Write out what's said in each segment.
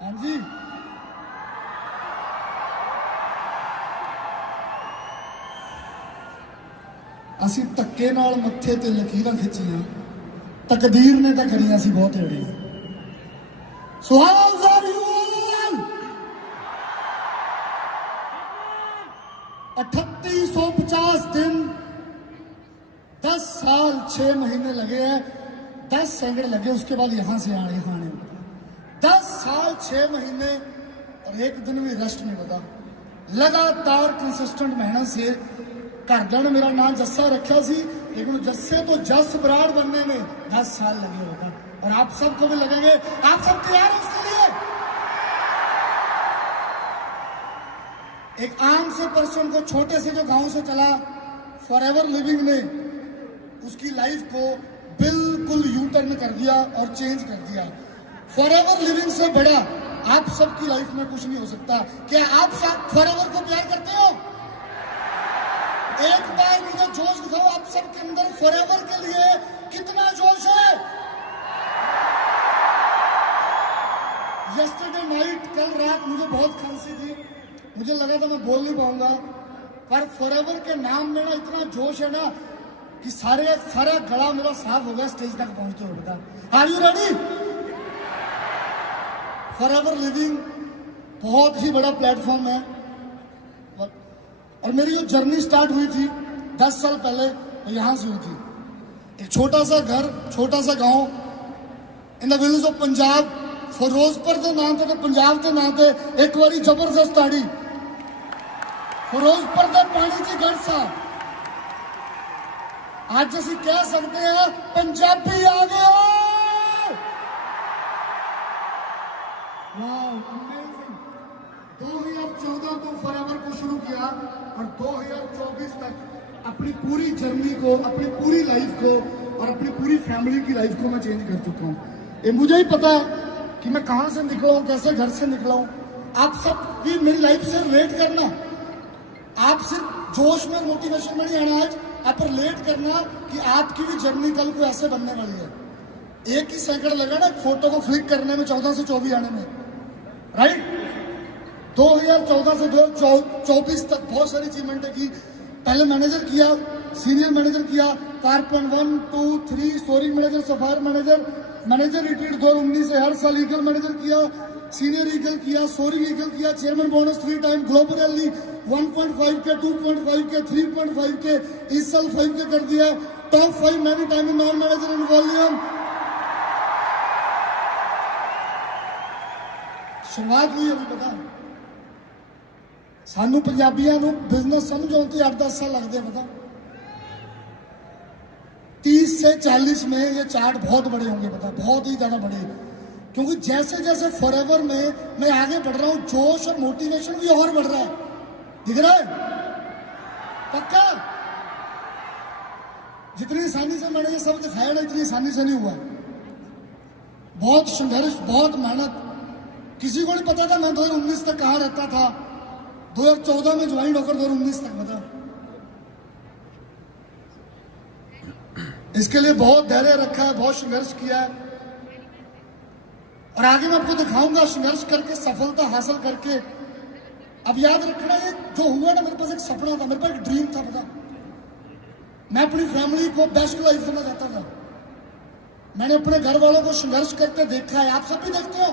हाँ जी, ਅਸੀਂ ਧੱਕੇ ਨਾਲ ਮੱਥੇ ਤੇ ਲਕੀਰਾਂ ਖਿੱਚੀਆਂ, ਤਕਦੀਰ ਨੇ ਤਾਂ ਕਰੀਆਂ ਸੀ ਬਹੁਤ ਏੜੀਆਂ। So how are you all? 3850 दिन, 10 साल 6 महीने लगे हैं, 10 सैकड़े लगे, उसके बाद यहाँ से आने 10 साल 6 महीने और एक दिन भी रेस्ट नहीं पता। लगातार कंसिस्टेंट मेहनत से घरदियां ने मेरा नाम जस्सा रखा सी, लेकिन जस्से तो जस बराड़ बनने में 10 साल लगे होगा और आप सबको भी लगेंगे। आप सब तैयार हैं उसके लिए? एक आम से पर्सन को छोटे से जो गांव से चला फॉरएवर लिविंग ने उसकी लाइफ को बिल्कुल यू टर्न कर दिया और चेंज कर दिया। फॉरएवर लिविंग से बड़ा आप सबकी लाइफ में कुछ नहीं हो सकता। क्या आप सब फॉरएवर को प्यार करते हो? एक बार मुझे जोश दिखाओ, आप सबके अंदर फॉरएवर के लिए कितना जोश है? यस्टरडे नाइट, कल रात मुझे बहुत खांसी थी, मुझे लगा था मैं बोल नहीं पाऊंगा, पर फॉरएवर के नाम में ना इतना जोश है ना कि सारा गला मेरा साफ हो गया स्टेज तक पहुंचते हुए। बता, are you ready? Forever living बहुत ही बड़ा प्लेटफॉर्म है और मेरी जो जर्नी स्टार्ट हुई थी 10 साल पहले, तो यहां से हुई थी। एक छोटा सा घर, छोटा सा गांव in the village of Punjab, Firozpur के नाम से, पंजाब के नाम से एक बारी जबरदस्त आड़ी फिरोजपुर के पानी की गढ़ सा। आज असी कह सकते हैं पंजाबी आ गया। वाह, अमेजिंग। 2014 को फॉरएवर को शुरू किया और 2024 तक अपनी पूरी जर्नी को, अपनी पूरी लाइफ को और अपनी पूरी फैमिली की लाइफ को मैं चेंज कर चुका हूँ। ये मुझे ही पता है कि मैं कहाँ से निकला हूँ, कैसे घर से निकला हूँ। आप सब भी मेरी लाइफ से रिलेट करना। आप सिर्फ जोश में, मोटिवेशन में नहीं आना, आज आप रिलेट करना कि आपकी भी जर्नी कल को ऐसे बनने वाली है। एक ही सेकंड लगा ना फोटो को फ्लिक करने में, 14 से 24 आने में, राइट? 2014 से 2024 तक बहुत सारी अचीवमेंटें की। पहले मैनेजर किया, सीनियर मैनेजर किया, कारपेंट 1, 2, 3, storing manager, sapphire manager retreat 2019 से हर साल ईगल मैनेजर किया, सीनियर ईगल किया, सोरिंग ईगल किया, chairman bonus 3 time, global rally 1.5 के, 2.5 के, 3.5 के, इस साल 5 के कर दिया, top 5 many time in non manager in volume. शुरुआत हुई अभी पता सानू पंजाबियों को बिजनेस समझो तो 8-10 साल लगते हैं। पता 30 से 40 में ये चार्ट बहुत बड़े होंगे, पता बहुत ही ज्यादा बड़े, क्योंकि जैसे जैसे फॉरएवर में मैं आगे बढ़ रहा हूं, जोश और मोटिवेशन भी और बढ़ रहा है। दिख रहा है? पक्का? जितनी आसानी से मैंने ये सब दिखाया ना, इतनी आसानी से नहीं हुआ। बहुत संघर्ष, बहुत मेहनत। किसी को नहीं पता था मैं 2019 तक कहाँ रहता था। 2014 में ज्वाइन होकर 2019 तक, बता। इसके लिए बहुत धैर्य रखा है, बहुत संघर्ष किया है और आगे मैं आपको दिखाऊंगा संघर्ष करके, सफलता हासिल करके। अब याद रखना, ये जो हुआ ना, मेरे पास एक सपना था, मेरे पास एक ड्रीम था। पता, मैं अपनी फैमिली को बेस्ट लाइफ देना चाहता था। मैंने अपने घर वालों को संघर्ष करके देखा है। आप सब भी देखते हो,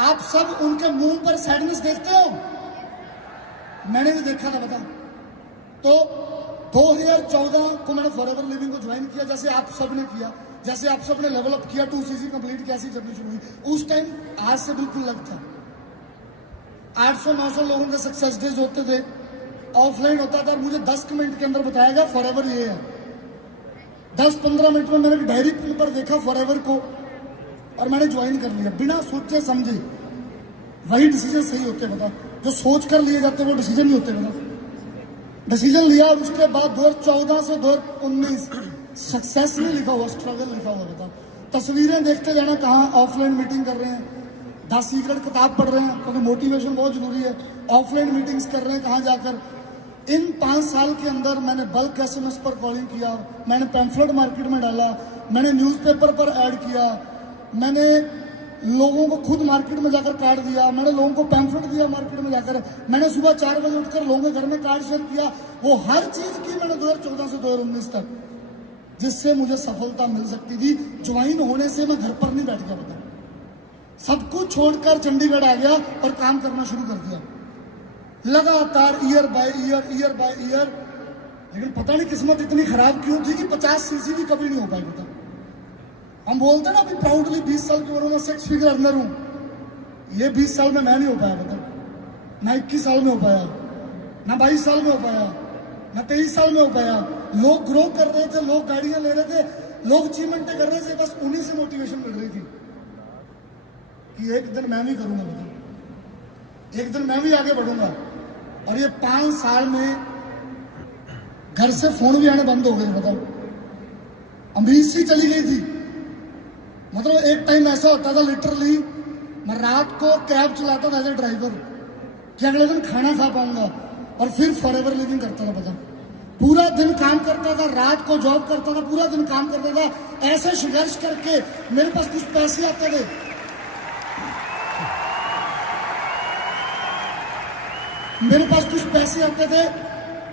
आप सब उनके मुंह पर सैडनेस देखते हो, मैंने भी देखा था। बता, तो 2014 को मैंने फॉरएवर लिविंग को ज्वाइन किया, जैसे आप सब ने किया, जैसे आप सब ने लेवल अप किया, 2CC कंप्लीट किया, ऐसी जर्नी शुरू हुई। उस टाइम आज से बिल्कुल अलग था। 800-900 लोगों के सक्सेस डेज होते थे, ऑफलाइन होता था। मुझे 10 मिनट के अंदर बताया गया फॉरएवर ये है। 10-15 मिनट में मैंने एक डायरी पर देखा फॉरएवर को और मैंने ज्वाइन कर लिया, बिना सोचे समझे। वही डिसीजन सही होते हैं। बता, जो सोच कर लिए जाते हैं वो डिसीजन नहीं होते। बता, डिसीजन लिया और उसके बाद 2014 से 2019 सक्सेस नहीं लिखा हुआ, स्ट्रगल लिखा हुआ। बता, तस्वीरें देखते जाना, कहाँ ऑफलाइन मीटिंग कर रहे हैं, 10 सीक्रेट किताब पढ़ रहे हैं, क्योंकि मोटिवेशन बहुत जरूरी है। ऑफलाइन मीटिंग्स कर रहे हैं, कहाँ जाकर। इन 5 साल के अंदर मैंने बल्क SMS पर कॉलिंग किया, मैंने पैम्फलेट मार्केट में डाला, मैंने न्यूज़पेपर पर ऐड किया, मैंने लोगों को खुद मार्केट में जाकर कार्ड दिया, मैंने लोगों को पैम्फलेट दिया मार्केट में जाकर, मैंने सुबह 4 बजे उठकर लोगों के घर में कार्ड शेयर किया। वो हर चीज की मैंने 2014 से 2019 तक, जिससे मुझे सफलता मिल सकती थी। ज्वाइन होने से मैं घर पर नहीं बैठ गया, बता, सब कुछ छोड़कर चंडीगढ़ आ गया और काम करना शुरू कर दिया लगातार, ईयर बाय ईयर। लेकिन पता नहीं किस्मत इतनी खराब क्यों थी कि 50 सीसी भी कभी नहीं हो पाई। बता, हम बोलते हैं ना अभी प्राउडली 20 साल की उम्र में 6 फिगर अर्नर हूं, ये 20 साल में मैं नहीं हो पाया। बता, ना 21 साल में हो पाया, ना 22 साल में हो पाया, ना 23 साल में हो पाया। लोग ग्रो कर रहे थे, लोग गाड़ियां ले रहे थे, लोग अचीवमेंटें कर रहे थे, बस उन्हीं से मोटिवेशन मिल रही थी कि एक दिन मैं भी करूंगा। बता, एक दिन मैं भी आगे बढ़ूंगा। और ये 5 साल में घर से फोन भी आने बंद हो गए। बताओ, अमीर सी चली गई थी। मतलब एक टाइम ऐसा होता था लिटरली, मैं रात को कैब चलाता था एज ए ड्राइवर कि अगले दिन खाना खा पाऊंगा, और फिर फॉरएवर लिविंग करता था। पता, पूरा दिन काम करता था, रात को जॉब करता था, पूरा दिन काम करता था। ऐसे संघर्ष करके मेरे पास कुछ पैसे आते थे, मेरे पास कुछ पैसे आते थे,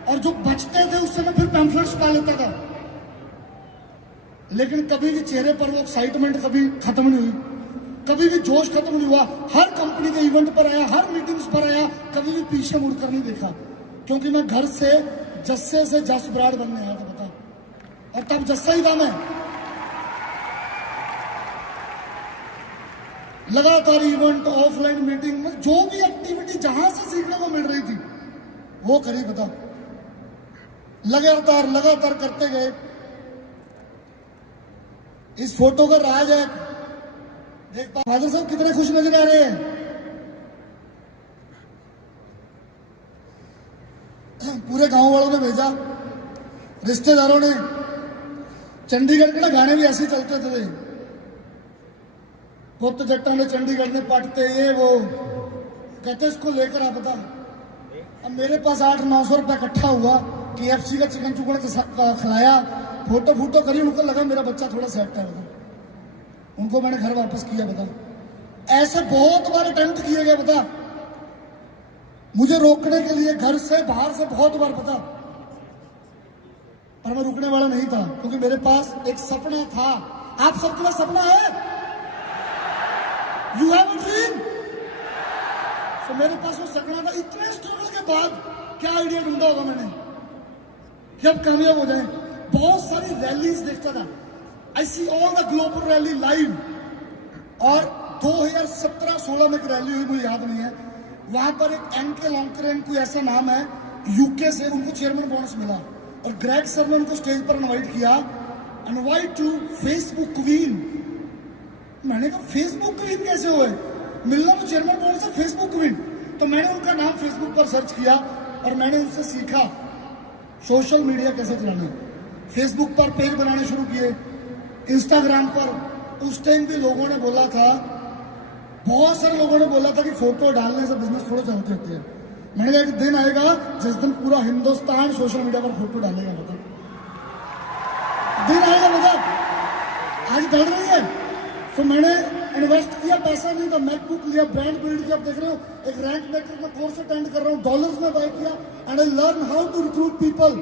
और जो बचते थे उससे मैं फिर पैम्फलेट्स पा लेता था। लेकिन कभी भी चेहरे पर वो एक्साइटमेंट कभी खत्म नहीं हुई, कभी भी जोश खत्म नहीं हुआ। हर कंपनी के इवेंट पर आया, हर मीटिंग्स पर आया, कभी भी पीछे मुड़कर नहीं देखा, क्योंकि मैं घर से जस्से से जस ब्राड बनने आया था। बता, और तब जस्सा ही था मैं। लगातार इवेंट, ऑफलाइन मीटिंग में जो भी एक्टिविटी जहां से सीखने को मिल रही थी वो करी। बता, लगातार करते गए। इस फोटो का राज है, देख फादर साहब कितने खुश नजर आ रहे हैं। पूरे गांव वालों ने भेजा, रिश्तेदारों ने। चंडीगढ़ के ना गाने भी ऐसे चलते थे, पुत जट्टा ने चंडीगढ़ में पटते, ये वो कहते इसको लेकर आ। बता, अब मेरे पास 800-900 रुपया इकट्ठा हुआ, KFC का चिकन चुकन खिलाया, फोटो करी, उनको लगा मेरा बच्चा थोड़ा सेट है। बता, उनको मैंने घर वापस किया। बता, ऐसे बहुत बार अटेम्प्ट किए गए। बता, मुझे रोकने के लिए घर से बाहर से बहुत बार। पता, पर मैं रुकने वाला नहीं था, क्योंकि मेरे पास एक सपना था। आप सबके पास सपना है? You have a dream. तो मेरे पास वो सपना था। इतने स्ट्रगल के बाद क्या आइडिया ढूंढा होगा मैंने कि अब कामयाब हो जाए। बहुत सारी रैलीज देखता था, I see all the global rally live. और 2017-16 में एक रैली हुई, मुझे याद नहीं है, वहां पर एक एनके लॉन्करेन कोई ऐसा नाम है, यूके से, उनको चेयरमैन बोनस मिला, और ग्रेग सर ने उनको स्टेज पर इनवाइट किया, इनवाइट टू फेसबुक क्वीन। मैंने कहा फेसबुक क्वीन कैसे हुए, मिलना तो चेयरमैन बोनस है, फेसबुक क्वीन। तो मैंने उनका नाम फेसबुक पर सर्च किया और मैंने उनसे सीखा सोशल मीडिया कैसे चलाना है। फेसबुक पर पेज बनाने शुरू किए, इंस्टाग्राम पर। उस टाइम भी लोगों ने बोला था, बहुत सारे लोगों ने बोला था कि फोटो डालने से बिजनेस थोड़ा चलती होती है। मैंने कहा एक दिन आएगा जिस दिन पूरा हिंदुस्तान सोशल मीडिया पर फोटो डालेगा। बता, दिन आएगा। बता, आज डल रही है। तो मैंने इन्वेस्ट किया, पैसा नहीं था, मैकबुक लिया, ब्रांड बिल्ड किया। आप देख रहे हो, एक रैंक मेकर का कोर्स अटेंड कर रहा हूँ, डॉलर्स में बाय किया, and I learn how to recruit people,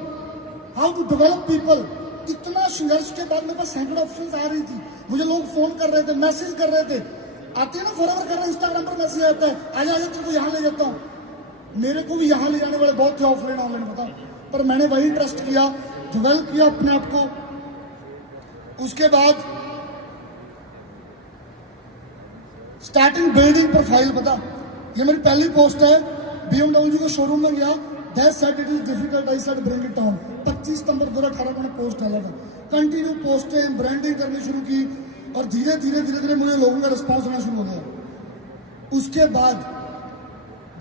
how to develop people. इतना संघर्ष के बाद मेरे पास सैकड़ों ऑप्शंस आ रही थी, मुझे लोग फोन कर रहे थे, मैसेज कर रहे थे। आते हैं ना फॉरएवर कर रहे हैं, इंस्टाग्राम पर मैसेज आता है, आजा तुमको यहाँ ले जाता हूँ। मेरे को भी यहाँ ले जाने वाले बहुत थे, ऑफलाइन ऑनलाइन, बता, पर मैंने वही ट्रस्ट किया, डेवलप किया अपने आप को। उसके बाद स्टार्टिंग बिल्डिंग प्रोफाइल। बता, ये मेरी पहली पोस्ट है। BMW के शोरूम में गया, that said it is difficult, I said bring it down. 25 सितंबर 2018 को मैंने पोस्ट डाला था। कंटिन्यू पोस्टें, ब्रांडिंग करनी शुरू की, और धीरे धीरे मुझे लोगों का रिस्पॉन्स आना शुरू हो गया। उसके बाद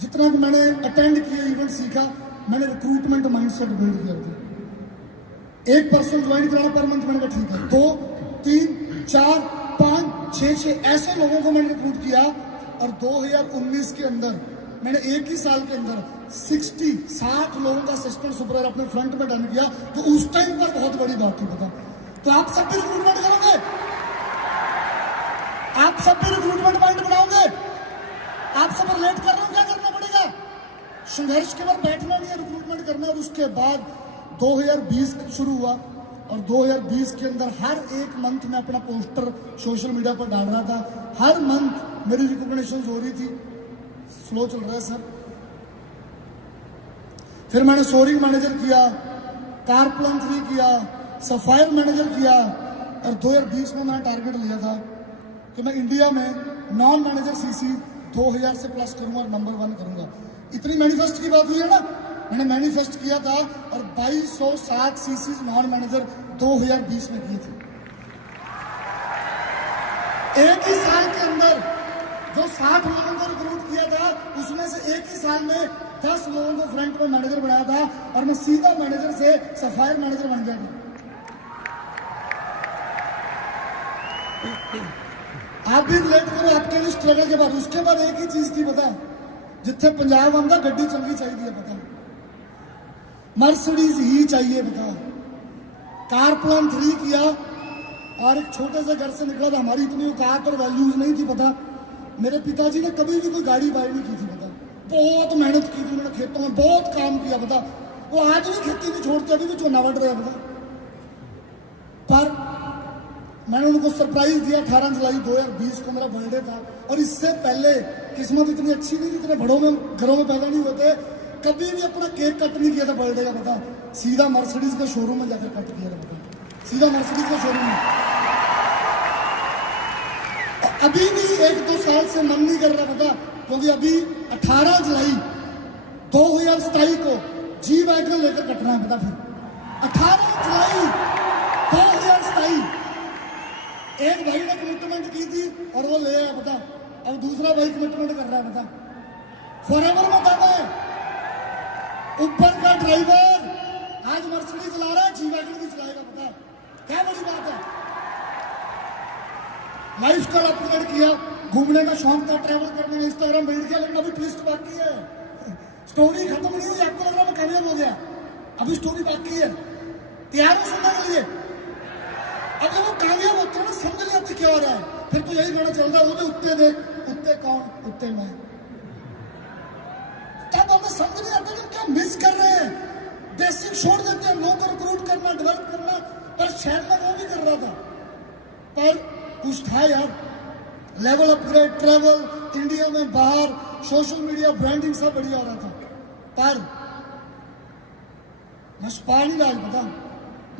जितना भी मैंने अटेंड किया, इवेंट सीखा, मैंने रिक्रूटमेंट माइंडसेट बिल्ड किया था। 1 पर्सन ज्वाइन कराना पर मंथ, मैंने कहा ठीक है, 2, 3, 4, 5, 6 ऐसे लोगों को मैंने रिक्रूट किया। और 2019 के अंदर मैंने एक ही साल के अंदर 60 लोगों का असिस्टेंट सुपरवाइजर अपने फ्रंट में डन किया, तो उस टाइम पर बहुत बड़ी बात थी। पता, तो आप सब भी रिक्रूटमेंट करोगे, आप सब भी रिक्रूटमेंट पॉइंट बनाओगे? आप सब रिलेट कर रहे हो? क्या करना पड़ेगा? संघर्ष के बाद बैठना नहीं है, रिक्रूटमेंट करना। और उसके बाद 2020 शुरू हुआ और 2020 के अंदर हर एक मंथ में अपना पोस्टर सोशल मीडिया पर डाल रहा था। हर मंथ मेरी रिकॉग्निशन हो रही थी। स्लो चल रहा है सर। फिर मैंने सोरिंग मैनेजर किया, कारप्लान 3 किया, सफायर मैनेजर किया। और 2020 में मैंने टारगेट लिया था कि मैं इंडिया में नॉन मैनेजर सीसी 2000 से प्लस करूंगा और नंबर 1 करूंगा। इतनी मैनिफेस्ट की बात हुई है ना, मैंने मैनिफेस्ट किया था और 2260 सीसी नॉन मैनेजर 2020 में किए थे। एक ही साल के अंदर जो 60 लोगों को रिक्रूट किया था, उसमें से एक ही साल में 10 लोगों को फ्रंट में मैनेजर बनाया था और मैं सीधा मैनेजर से सफायर मैनेजर बन गया था। आप भी रिलेट करो आपके लिए स्ट्रगल के बाद। उसके बाद एक ही चीज थी, पता जिथे पंजाब आंदा गड्डी चंगी चाहिए, पता मर्सिडीज ही चाहिए, पता। कारप्लान 3 किया और एक छोटे से घर से निकला था। हमारी इतनी औकात और वैल्यूज नहीं थी, पता। मेरे पिताजी ने कभी भी कोई गाड़ी बाय नहीं की थी, पता। बहुत मेहनत की थी, मैंने खेतों में बहुत काम किया, पता। वो आज भी खेती नहीं छोड़ते, अभी भी चोना बढ़ रहा है, पता। पर मैंने उनको सरप्राइज दिया। 18 जुलाई 2020 को मेरा बर्थडे था और इससे पहले किस्मत इतनी अच्छी नहीं थी, इतने बड़ों में घरों में पैदा नहीं होते, कभी भी अपना केक कट नहीं किया था बर्थडे का, पता। सीधा मर्सिडीज के शोरूम में जाकर कट किया था, पता। सीधा मर्सिडीज के शोरूम में। अभी भी 1-2 साल से मन नहीं कर रहा, पता, क्योंकि अभी 18 जुलाई 2027 को जी वैगन लेकर कटना है, पता। फिर 18 जुलाई 2027 एक भाई ने कमिटमेंट की थी और वो ले आया, पता। अब दूसरा भाई कमिटमेंट कर रहा है, पता। फॉरएवर में दादा है, ऊपर का ड्राइवर आज मर्सिडीज चला रहा है, जी वैगन भी चलाएगा, पता। क्या बड़ी बात है। लाइफस्टाइल अपग्रेड किया, घूमने का शौक था, ट्रैवल करने का, इंस्टाग्राम बिल्ड किया, लेकिन अभी ट्विस्ट बाकी है। स्टोरी खत्म नहीं हुई। आपको लग रहा है मैं कामयाब हो गया, अभी स्टोरी बाकी है। तैयार हो सुनने के लिए? अगर वो कामयाब होते हैं ना, समझ नहीं आती क्या हो रहा है। फिर तो यही गाना चल रहा है, वो भी उत्ते देख, उत्ते कौन, उत्ते मैं। तब हमें समझ नहीं आता कि क्या मिस कर रहे हैं। बेसिक छोड़ देते हैं, लोगों को रिक्रूट करना, डेवलप करना। पर शहर में वो भी कर रहा था, पर कुछ था यार। लेवल अपग्रेड, ट्रैवल, इंडिया में बाहर, सोशल मीडिया, ब्रांडिंग सब बढ़िया हो रहा था। पर मैं नहीं रहा, पता।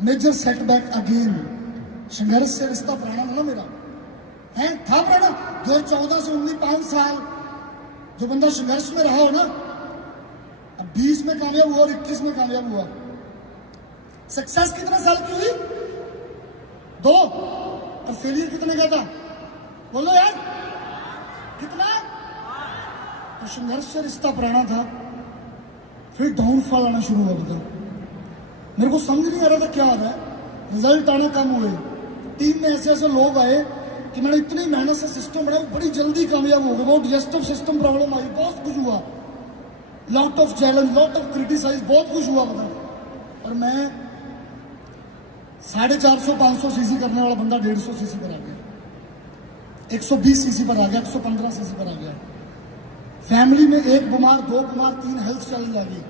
Major setback again. संघर्ष से रिश्ता पुराना था ना मेरा, है था पुराना। 2014 से 19 5 साल जो बंदा संघर्ष में रहा हो ना, अब 20 में कामयाब हुआ और 21 में कामयाब हुआ। सक्सेस कितने साल की हुई? 2। और फेलियर कितने का था? बोलो यार, कितना? तो संघर्ष से रिश्ता पुराना था, फिर डाउनफॉल आना शुरू हुआ, बता। मेरे को समझ नहीं आ रहा था क्या आ रहा है। रिजल्ट आना कम हुए, टीम में ऐसे ऐसे लोग आए कि मैंने इतनी मेहनत से सिस्टम बनाया, बड़ी जल्दी कामयाब हो गए। बहुत डिजेस्टिव सिस्टम प्रॉब्लम आई, बहुत कुछ हुआ, lot of challenge, lot of criticise, बहुत कुछ हुआ, पता। और मैं 450-500 सीसी करने वाला बंदा 150 सीसी पर आ गया, 120 सीसी पर आ गया, 115 सीसी पर आ गया। फैमिली में 1 बीमार, 2 बीमार, 3 हेल्थ चैलेंज आ गई,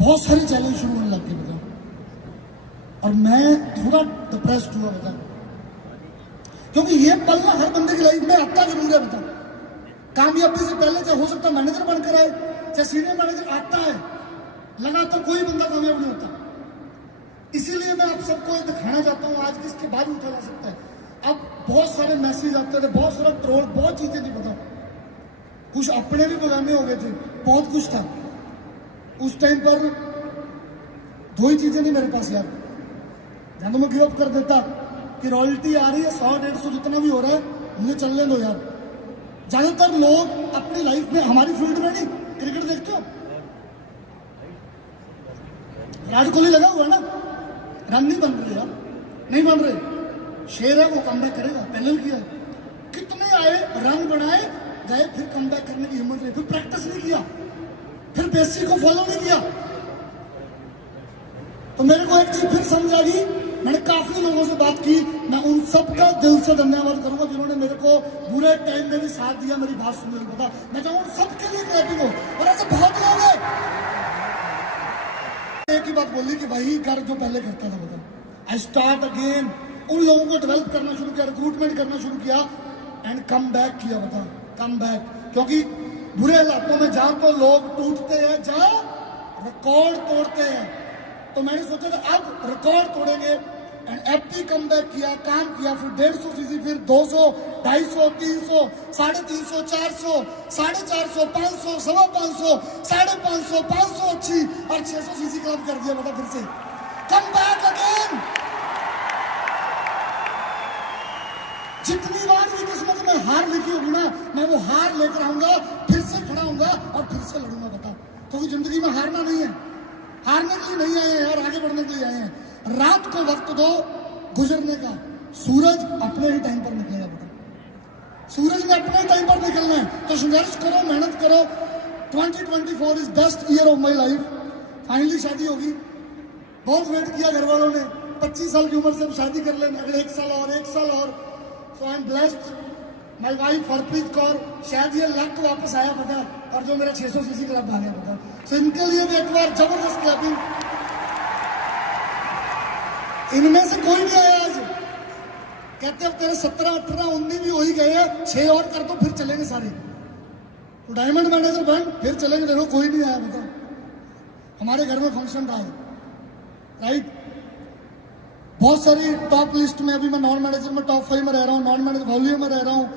बहुत सारे चैलेंज शुरू होने लग गए, बता। और मैं थोड़ा डिप्रेस्ड हुआ, बता, क्योंकि ये पल ना हर बंदे की लाइफ में आता जरूर है, बता। कामयाबी से पहले चाहे हो सकता है मैनेजर बनकर आए, चाहे सीनियर मैनेजर, आता है। लगातार कोई बंदा कामयाब नहीं होता। इसीलिए मैं आप सबको ये दिखाना चाहता हूँ आज किसके बाद उठा जा सकता है। अब बहुत सारे मैसेज आते थे, बहुत सारा ट्रोल, बहुत चीजें थी, पता। कुछ अपने भी बगाने हो गए थे, बहुत कुछ था उस टाइम पर। 2 ही चीजें नहीं मेरे पास यार, या तो मैं गिव अप कर देता कि रॉयल्टी आ रही है 100-150 जितना भी हो रहा है, मुझे चलने दो यार। ज्यादातर लोग अपनी लाइफ में, हमारी फील्ड में नहीं, क्रिकेट देखते हो, विराट कोहली लगा हुआ ना, रन नहीं बन रहे यार, नहीं बन रहे। शेर है, वो कमबैक करेगा, पैनल किया, कितने आए, रन बनाए, गए, फिर कमबैक करने की हिम्मत नहीं, फिर प्रैक्टिस नहीं किया, फिर बेसिक को फॉलो नहीं किया। तो मेरे को एक चीज फिर समझ आ गई मैंने काफी लोगों से बात की, मैं उन सबका दिल से धन्यवाद करूंगा जिन्होंने मेरे को बुरे टाइम में भी साथ दिया, मेरी बात सुनने को पता। मैं चाहूँ उन सबके लिए क्लैपिंग हो, और ऐसे बहुत लोग हैं। एक ही बात बोली कि भाई कर जो पहले करता था, बता आई स्टार्ट अगेन। उन लोगों को डेवलप करना शुरू किया, रिक्रूटमेंट करना शुरू किया एंड कम बैक किया, बता कम बैक। क्योंकि बुरे हालातों में जहां तो लोग टूटते हैं, जहां रिकॉर्ड तोड़ते हैं, तो मैंने सोचा था अब रिकॉर्ड तोड़ेंगे एंड एपी कम बैक किया, काम किया। फिर 150 सीसी, फिर 200, 250, 300, 350, 400, 450, 500, 550, 550, 500 अच्छी और 600 सीसी क्लब कर दिया, बता फिर से कम बैक अगेन। जितनी बार भी किस्मत में हार लिखी होगी ना, मैं वो हार लेकर आऊंगा, फिर से खड़ा होऊंगा और फिर से लड़ूंगा, बता। क्योंकि जिंदगी में हारना नहीं है, हारने के लिए नहीं आए हैं यार, आगे बढ़ने के लिए आए हैं। रात को वक्त दो गुजरने का, सूरज अपने ही टाइम पर निकलेगा, बता सूरज ने अपने ही टाइम पर निकलना है। तो संघर्ष करो, मेहनत करो। 2024 is best year of my life. Finally शादी होगी, बहुत वेट किया घर वालों ने, 25 साल की उम्र से हम शादी कर लें, अगले 1 साल और 1 साल और। So I'm blessed. My wife Harpreet Kaur, शायद ये लक वापस आया, पता, और जो मेरा 600 सीसी क्लब भागा, पता। So इनके लिए भी एक बार जबरदस्त क्लैपिंग। इनमें से कोई नहीं आया आज, कहते अब तेरे 17, 18, 19 भी हो ही गए हैं, 6 और कर दो फिर चलेंगे सारे। तो डायमंड मैनेजर बन फिर चलेंगे। देखो कोई नहीं आया, बताओ। हमारे घर में फंक्शन था, राइट, बहुत सारी टॉप लिस्ट में। अभी मैं नॉन मैनेजर में टॉप 5 में रह रहा हूँ, नॉन मैनेजर वॉल्यूम में रह रहा हूँ।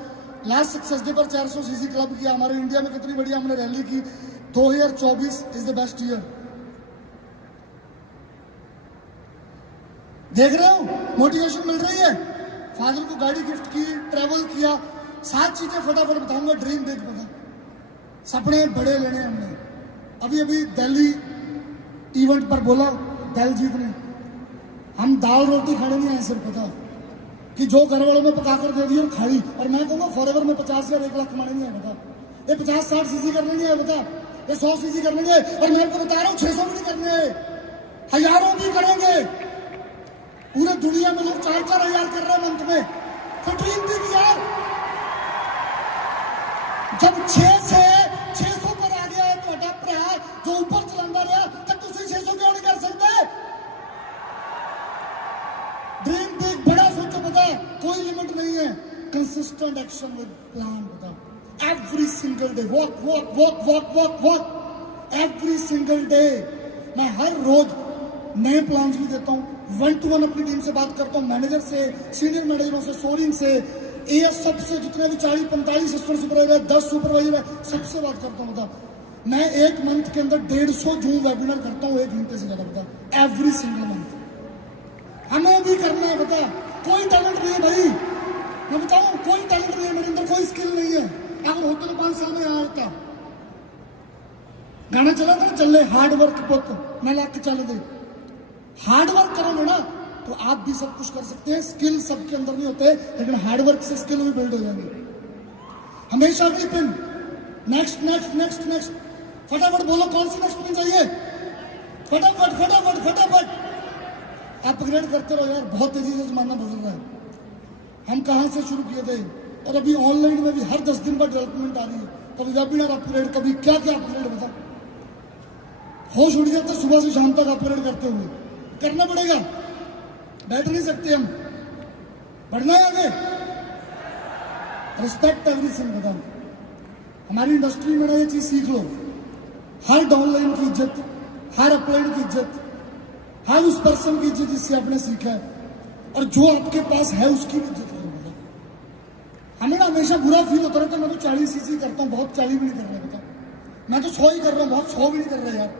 लास्ट सक्सेस डे पर 400 सीसी क्लब किया। हमारे इंडिया में कितनी बढ़िया हमने रैली की। 2024 इज द बेस्ट ईयर। देख रहे हो, मोटिवेशन मिल रही है। फादर को गाड़ी गिफ्ट की, ट्रैवल किया, 7 चीजें फटाफट बताऊंगा। ड्रीम बिग, बता, सपने बड़े लेने हमने। अभी अभी दिल्ली इवेंट पर बोला दिलजीत ने, हम दाल रोटी खाने नहीं आए सिर्फ, पता कि जो घर वालों में पकाकर दे दी और खाई। और मैं कहूँगा फॉरएवर में 50 या 1 लाख कमाने नहीं आए, बता। ये 50-60 सीसी करने नहीं आए, बता। ये 100 सीसी करने नहीं आए। और मैं आपको बता रहा हूँ 600 भी नहीं करने आए, हजारों भी करेंगे। पूरे दुनिया में लोग 4-4 हजार कर रहे हैं मंथ में। तो ड्रीम बिग यार। जब 6 से 600 पर आ गया है तो अडैप्ट रहा, जो ऊपर चलाता रहा, तब तुम 600 क्यों नहीं कर सकते? ड्रीम बिग, बड़ा सोचो, पता, कोई लिमिट नहीं है। कंसिस्टेंट एक्शन विद प्लान, पता, every single day walk walk walk walk walk walk, every single day. मैं हर रोज नए प्लान्स भी देता हूँ। 1-to-1 अपनी टीम से बात करता हूँ, मैनेजर से, सीनियर मैनेजरों से, सोरिंग से, एएस सबसे, जितने भी 40-45 असिस्टेंट सुपरवाइजर, 10 सुपरवाइजर है, सबसे बात करता हूँ। बता, मैं एक मंथ के अंदर 150 जूम वेबिनार करता हूँ, 1 घंटे से ज्यादा, बता, एवरी सिंगल मंथ। हमें भी करना है, बता। कोई टैलेंट नहीं है भाई, मैं बताऊं, कोई टैलेंट नहीं है मेरे अंदर, कोई स्किल नहीं है। अगर होता तो 5 साल में यहाँ होता। गाना चला था, चल हार्ड वर्क पुत मैं लाके चल दे। हार्ड वर्क करोगे ना तो आप भी सब कुछ कर सकते हैं। स्किल सबके अंदर नहीं होते, लेकिन हार्ड वर्क से स्किल भी बिल्ड हो जाएंगे। हमेशा अगली pin, next next next next, फटाफट बोलो कौन सी नेक्स्ट पिन चाहिए, फटाफट फटाफट फटाफट अपग्रेड करते रहो यार। बहुत तेजी से जमाना बदल रहा है। हम कहाँ से शुरू किए थे, और अभी ऑनलाइन में भी हर 10 दिन बाद डेवलपमेंट आ रही है। कभी वेबिनार अपग्रेड, कभी क्या क्या अपग्रेड, बता। होश उड़ जाता सुबह से शाम तक अपग्रेड करते हुए। करना पड़ेगा, बैठ नहीं सकते हम, बढ़ना है आगे। रिस्पेक्ट एवरीथिंग, बता। हमारी इंडस्ट्री में ना ये चीज सीख लो, हर डाउनलाइन की इज्जत, हर अपलाइन की इज्जत, हर उस पर्सन की इज्जत जिससे आपने सीखा है, और जो आपके पास है उसकी भी इज्जत करो। हमें ना हमेशा बुरा फील होता रहता है, मैं तो 40 सीसी करता हूँ, बहुत 40 भी नहीं कर रहा, बता। मैं तो 100 ही कर रहा हूँ, बहुत 100 भी नहीं कर रहा यार।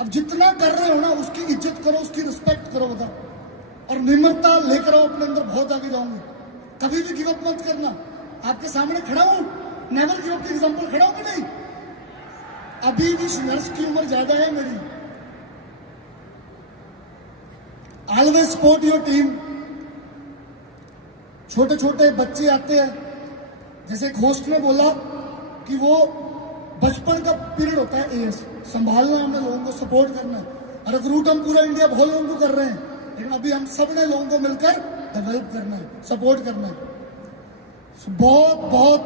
अब जितना कर रहे हो ना उसकी इज्जत करो, उसकी रिस्पेक्ट करो, बता। और निम्रता लेकर आओ अपने अंदर, बहुत आगे जाओगे। कभी भी गिव अप मत करना। आपके सामने खड़ा हूं, नेवर गिव अप की एग्जांपल खड़ा हूं कि नहीं। अभी भी संघर्ष की उम्र ज्यादा है मेरी। Always support your team. छोटे छोटे बच्चे आते हैं, जैसे एक होस्ट ने बोला कि वो बचपन का पीरियड होता है एएस, संभालना है हमने, लोगों को सपोर्ट करना है। और रिक्रूट हम पूरा इंडिया बहुत लोगों को कर रहे हैं, लेकिन अभी हम सब ने लोगों को मिलकर डेवलप करना है, सपोर्ट करना है। बहुत बहुत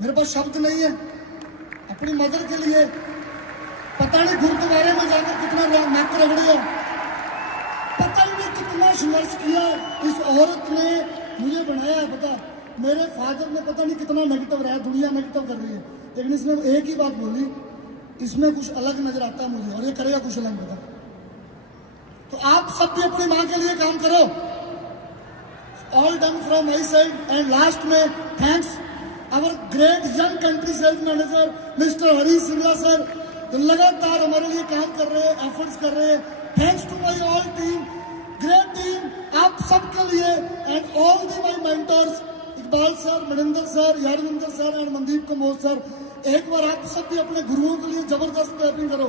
मेरे पास शब्द नहीं है अपनी मदर के लिए। पता नहीं गुरुद्वारे में जाकर कितना नाक रगड़े हो, पता ही नहीं कितना संघर्ष किया इस औरत ने मुझे बनाया है। पता मेरे फादर ने पता नहीं कितना नेगेटिव रहा, दुनिया नेगेटिव कर रही है, लेकिन इसने एक ही बात बोली, इसमें कुछ अलग नजर आता है मुझे और ये करेगा कुछ अलग। पता तो आप सब भी अपनी माँ के लिए काम करो। All done from my side. And last में thanks our great young country sales manager mister Harish Singla sir, जो लगातार हमारे लिए काम कर रहे हैं, एफर्ट्स कर रहे हैं। Thanks to my all team, great team, आप सबके लिए। And all the my mentors Iqbal sir, Maninder sir, Yadvinder sir and Mandeep Kamboj sir. एक बार आप सब भी अपने गुरुओं के लिए जबरदस्त क्लैपिंग करो।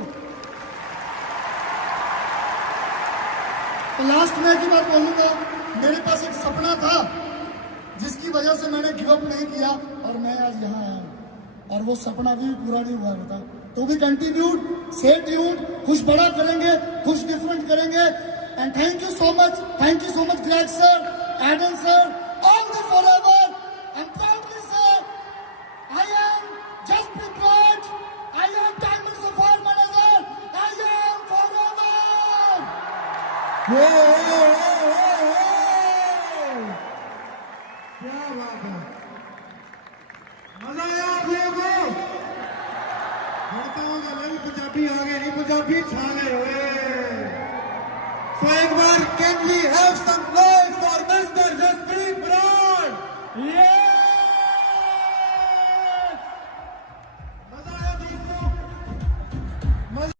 तो लास्ट में एक ही बात बोलूंगा, मेरे पास एक सपना था जिसकी वजह से मैंने गिव अप नहीं किया और मैं आज यहाँ आया हूँ, और वो सपना भी पूरा नहीं हुआ। बता तो भी कंटिन्यूड, स्टे ट्यून्ड, कुछ बड़ा करेंगे, कुछ डिफरेंट करेंगे। And thank you so much Greg sir, Aidan sir, all the forever. And proudly sir, I am Jaspreet Raj, I am diamond sapphire manager, I am forever. क्या बात है, मजा आया आप लोगों को। बढ़ता होगा नहीं, पंजाबी आ गए, नहीं पंजाबी छा गए। So एक बार can we have some noise?